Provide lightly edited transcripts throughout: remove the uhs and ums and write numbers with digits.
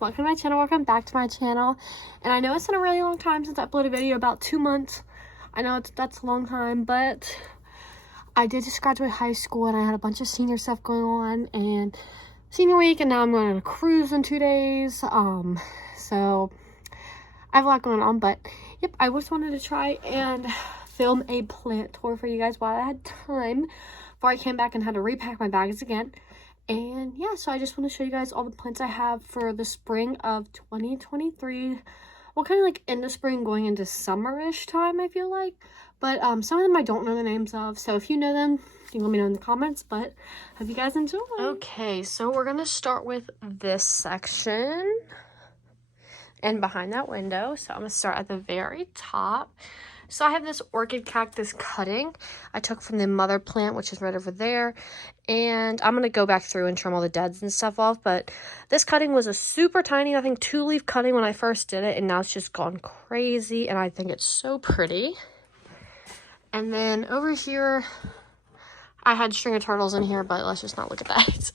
welcome to my channel. Welcome back to my channel. And I know it's been a really long time since I uploaded a video, about 2 months. I know that's a long time, but I did just graduate high school and I had a bunch of senior stuff going on and senior week, and now I'm going on a cruise in 2 days. So I have a lot going on, but yep, I just wanted to try and film a plant tour for you guys while I had time before I came back and had to repack my bags again. And yeah, so I just want to show you guys all the plants I have for the spring of 2023. Well, kind of like in the spring going into summer-ish time, I feel like. But some of them I don't know the names of. So if you know them, you can let me know in the comments. But hope you guys enjoy. Okay, so we're going to start with this section. And behind that window. So I'm going to start at the very top. So I have this orchid cactus cutting I took from the mother plant, which is right over there. And I'm going to go back through and trim all the deads and stuff off. But this cutting was a super tiny, I think 2-leaf cutting when I first did it. And now it's just gone crazy. And I think it's so pretty. And then over here, I had string of turtles in here, but let's just not look at that.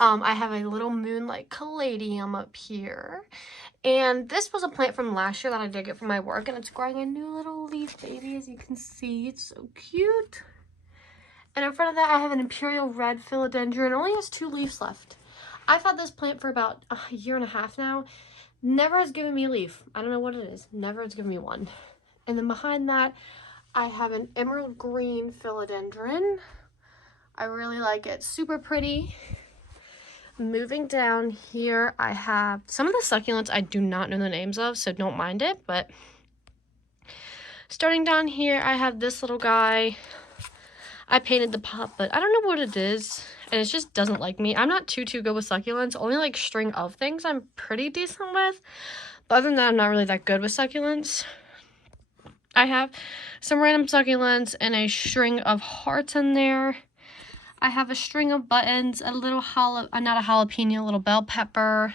I have a little moonlight caladium up here. And this was a plant from last year that I did get from my work, and it's growing a new little leaf baby, as you can see. It's so cute. And in front of that, I have an imperial red philodendron. It only has 2 leaves left. I've had this plant for about a year and a half now. Never has given me a leaf. I don't know what it is. Never has given me one. And then behind that, I have an emerald green philodendron. I really like it. Super pretty. Moving down here, I have some of the succulents I do not know the names of, so don't mind it. But starting down here, I have this little guy. I painted the pot, but I don't know what it is, and it just doesn't like me. I'm not too good with succulents. Only like string of things I'm pretty decent with, but other than that, I'm not really that good with succulents. I have some random succulents and a string of hearts in there. I have a string of buttons, a little not a jalapeno, a little bell pepper,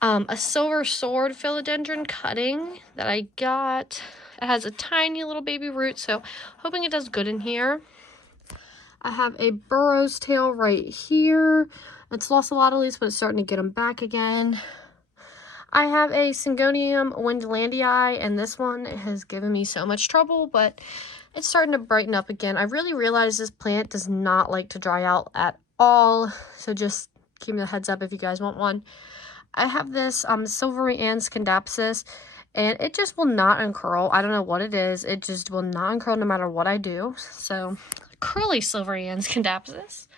a silver sword philodendron cutting that I got. It has a tiny little baby root, so hoping it does good in here. I have a burrow's tail right here. It's lost a lot of leaves, but it's starting to get them back again. I have a Syngonium windlandii, and this one has given me so much trouble, but it's starting to brighten up again. I really realized this plant does not like to dry out at all, so just keep me a heads up if you guys want one. I have this Silvery Ann's Scandapsis, and it just will not uncurl. I don't know what it is. It just will not uncurl no matter what I do. So, curly Silvery Ann's Scandapsis.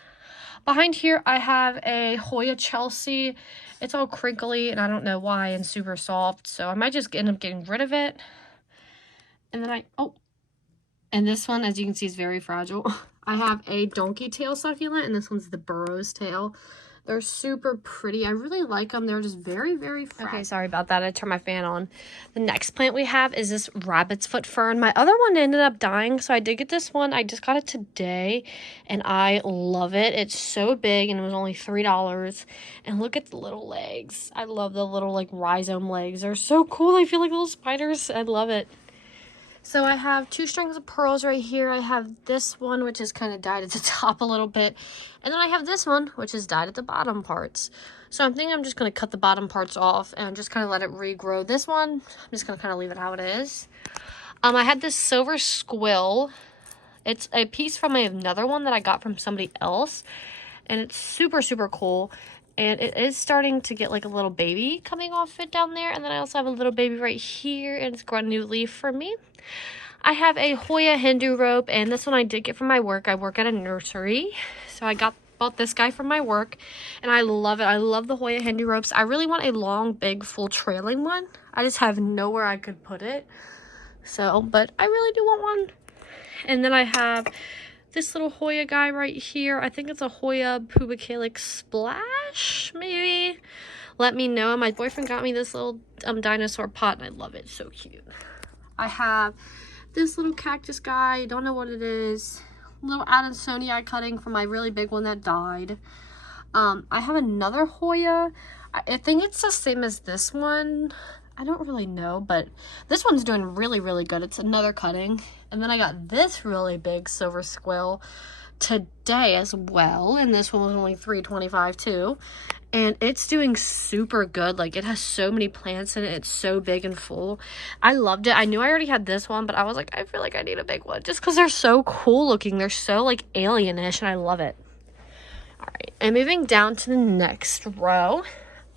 Behind here, I have a Hoya Chelsea. It's all crinkly, and I don't know why, and super soft, so I might just end up getting rid of it. And then and this one, as you can see, is very fragile. I have a donkey tail succulent, and this one's the burrow's tail. They're super pretty. I really like them. They're just very, very fragile. Okay, sorry about that. I turned my fan on. The next plant we have is this rabbit's foot fern. My other one ended up dying, so I did get this one. I just got it today, and I love it. It's so big, and it was only $3. And look at the little legs. I love the little, like, rhizome legs. They're so cool. They feel like little spiders. I love it. So I have 2 strings of pearls right here. I have this one, which is kind of dyed at the top a little bit. And then I have this one, which is dyed at the bottom parts. So I'm thinking I'm just going to cut the bottom parts off and just kind of let it regrow. This one, I'm just going to kind of leave it how it is. I had this silver squill. It's a piece from another one that I got from somebody else. And it's super, super cool. And it is starting to get like a little baby coming off it down there. And then I also have a little baby right here, and it's growing a new leaf for me. I have a Hoya Hindu rope, and this one I did get from my work. I work at a nursery, so I bought this guy from my work, and I love it. I love the Hoya Hindu ropes. I really want a long, big, full trailing one. I just have nowhere I could put it. So, but I really do want one. And then I have this little Hoya guy right here. I think it's a Hoya Pubicalyx Splash, maybe. Let me know. My boyfriend got me this little dinosaur pot, and I love it. So cute. I have this little cactus guy. Don't know what it is. Little Adansonii cutting from my really big one that died. I have another Hoya. I think it's the same as this one. I don't really know, but this one's doing really, really good. It's another cutting. And then I got this really big silver squill today as well, and this one was only $3.25 too. And it's doing super good. Like, it has so many plants in it. It's so big and full. I loved it. I knew I already had this one, but I was like, I feel like I need a big one. Just because they're so cool looking. They're so, like, alienish, and I love it. All right. And moving down to the next row,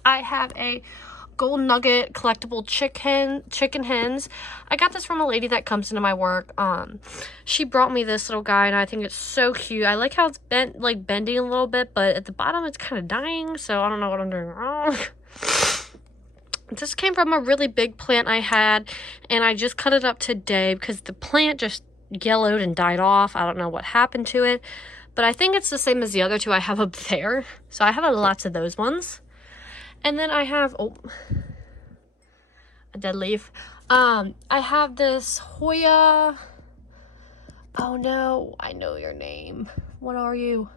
I have a gold nugget collectible chicken hens. I got this from a lady that comes into my work. She brought me this little guy, and I think it's so cute. I like how it's bent, like bending a little bit, but at the bottom it's kind of dying, so I don't know what I'm doing wrong. This came from a really big plant I had, and I just cut it up today because the plant just yellowed and died off. I don't know what happened to it, but I think it's the same as the other two I have up there. So I have lots of those ones. And then I have, a dead leaf. I have this Hoya, oh no, I know your name. What are you?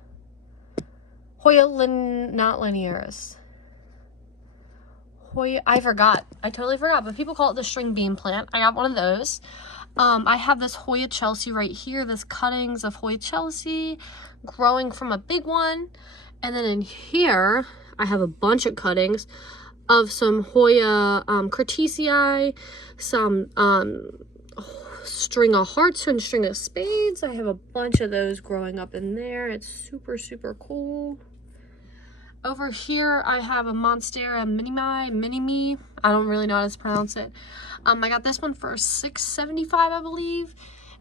Not linearis. Hoya, I forgot. I totally forgot, but people call it the string bean plant. I got one of those. I have this Hoya Chelsea right here, this cuttings of Hoya Chelsea growing from a big one. And then in here, I have a bunch of cuttings of some Hoya Curtisii, some string of hearts and string of spades. I have a bunch of those growing up in there. It's super, super cool. Over here, I have a Monstera Mini-Me. I don't really know how to pronounce it. I got this one for $6.75, I believe.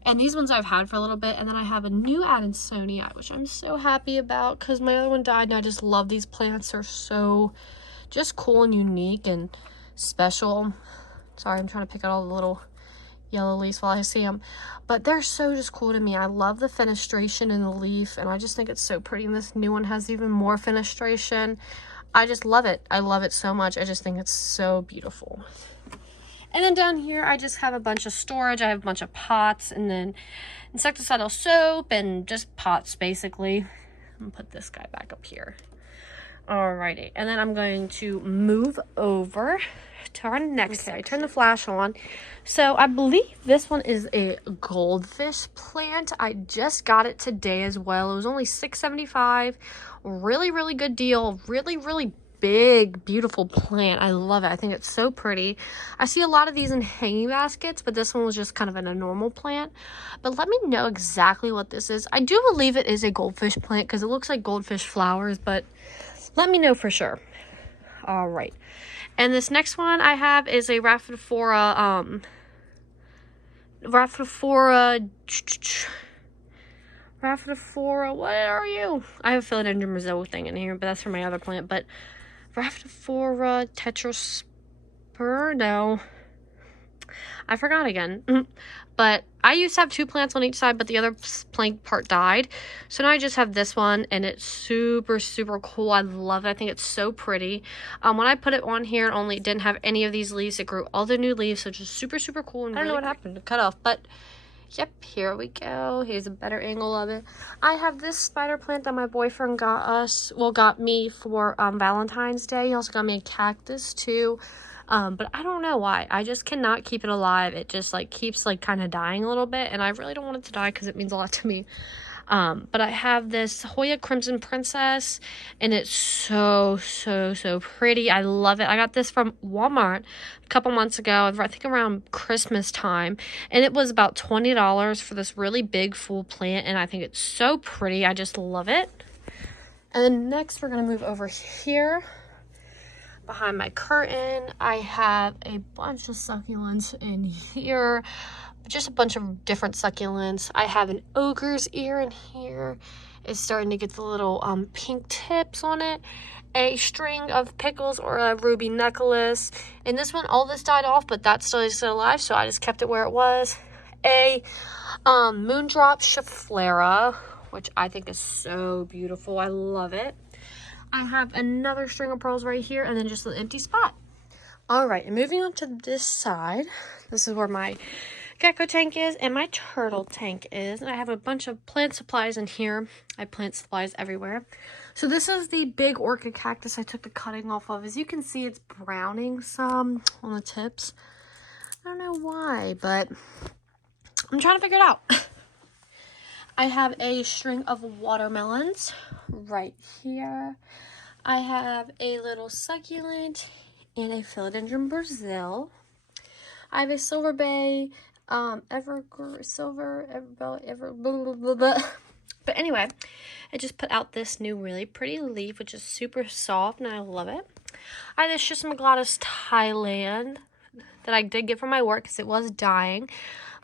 And these ones I've had for a little bit. And then I have a new Adansonii, which I'm so happy about because my other one died, and I just love these plants. They're so just cool and unique and special. Sorry, I'm trying to pick out all the little yellow leaves while I see them. But they're so just cool to me. I love the fenestration in the leaf, and I just think it's so pretty. And this new one has even more fenestration. I just love it. I love it so much. I just think it's so beautiful. And then down here, I just have a bunch of storage. I have a bunch of pots, and then insecticidal soap, and just pots, basically. I'm going to put this guy back up here. Alrighty. And then I'm going to move over to our next section. Turn the flash on. So I believe this one is a goldfish plant. I just got it today as well. It was only $6.75. Really, really good deal. Really, really big, beautiful plant. I love it. I think it's so pretty. I see a lot of these in hanging baskets, but this one was just kind of in a normal plant. But let me know exactly what this is. I do believe it is a goldfish plant because it looks like goldfish flowers, but let me know for sure. All right. And this next one I have is a Rhaphidophora, what are you? I have a philodendron Brazil thing in here, but that's for my other plant. But Rhaphidophora tetraspur, no, I forgot again. But I used to have two plants on each side, but the other plant part died. So now I just have this one, and it's super, super cool. I love it. I think it's so pretty. When I put it on here, it didn't have any of these leaves. It grew all the new leaves, so just super, super cool. And I don't know what happened to cut off, but yep, here we go. Here's a better angle of it. I have this spider plant that my boyfriend got me for Valentine's Day. He also got me a cactus too. But I don't know why. I just cannot keep it alive. It just like keeps like kind of dying a little bit, and I really don't want it to die because it means a lot to me. But I have this Hoya Crimson Princess, and it's so, so, so pretty. I love it. I got this from Walmart a couple months ago, I think around Christmas time, and it was about $20 for this really big full plant, and I think it's so pretty. I just love it. And then next we're going to move over here. Behind my curtain, I have a bunch of succulents in here. Just a bunch of different succulents. I have an ogre's ear in here. It's starting to get the little pink tips on it. A string of pickles or a ruby necklace. And this one, all this died off, but that's still alive, so I just kept it where it was. A moondrop schefflera, which I think is so beautiful. I love it. I have another string of pearls right here, and then just an empty spot. All right, and moving on to this side, this is where my gecko tank is and my turtle tank is, and I have a bunch of plant supplies in here. I plant supplies everywhere. So this is the big orchid cactus I took the cutting off of. As you can see, it's browning some on the tips. I don't know why, but I'm trying to figure it out. I have a string of watermelons right here. I have a little succulent and a philodendron Brazil. I have a silver bay, blah, blah, blah, blah. But anyway, I just put out this new really pretty leaf, which is super soft, and I love it. I have this Schismoglotis Thailand that I did get from my work because it was dying,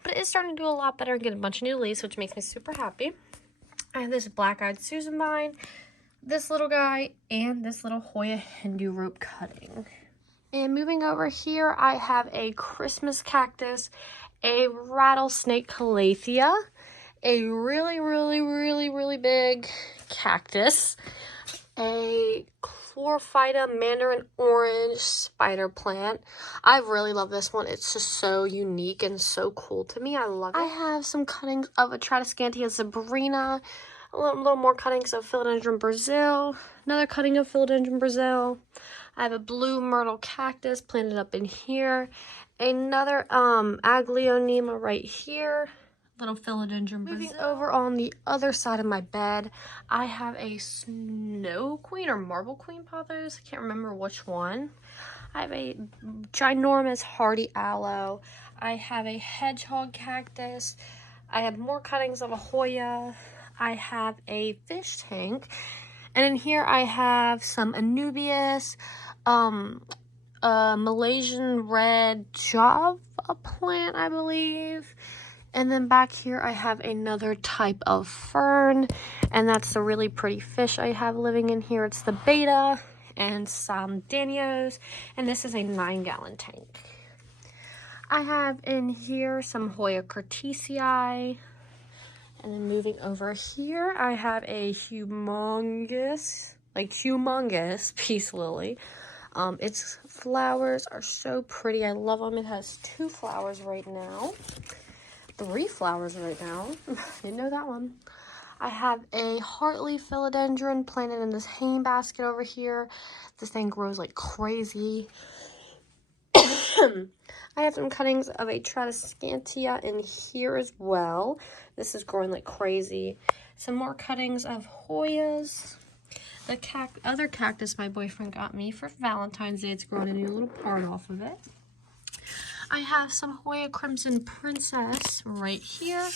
but it is starting to do a lot better and get a bunch of new leaves, which makes me super happy. I have this black-eyed Susan vine, this little guy, and this little Hoya Hindu rope cutting. And moving over here, I have a Christmas cactus, a rattlesnake calathea, a really big cactus, a chlorophyta mandarin orange spider plant. I really love this one. It's just so unique and so cool to me. I love it. I have some cuttings of a Tradescantia Sabrina, a little more cuttings of Philodendron Brazil, another cutting of Philodendron Brazil. I have a blue myrtle cactus planted up in here, another Aglaonema right here, little Philodendron Brazil. Moving over on the other side of my bed, I have a Snow Queen or Marble Queen pothos. I can't remember which one. I have a ginormous hardy aloe. I have a hedgehog cactus. I have more cuttings of a Hoya. I have a fish tank. And in here I have some Anubias, Malaysian red java plant, I believe. And then back here I have another type of fern, and that's the really pretty fish I have living in here. It's the beta and some Danios, and this is a 9-gallon tank. I have in here some Hoya curtisii. And then moving over here, I have a humongous peace lily. Its flowers are so pretty. I love them. It has 2 flowers right now. 3 flowers right now. Didn't know that one. I have a heartleaf philodendron planted in this hanging basket over here. This thing grows like crazy. I have some cuttings of a Tradescantia in here as well. This is growing like crazy. Some more cuttings of Hoyas. The other cactus my boyfriend got me for Valentine's Day. It's growing a new little part off of it. I have some Hoya Crimson Princess right here.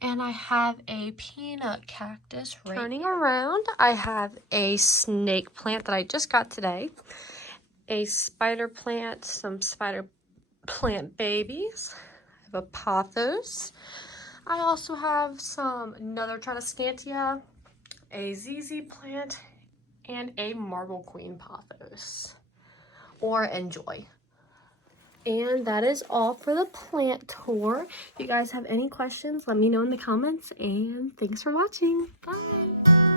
And I have a peanut cactus right Turning here. Around, I have a snake plant that I just got today. A spider plant, some spider plant babies. I have a pothos. I also have another Tradescantia, a ZZ plant, and a Marble Queen pothos. Or enjoy. And that is all for the plant tour. If you guys have any questions, let me know in the comments. And thanks for watching. Bye.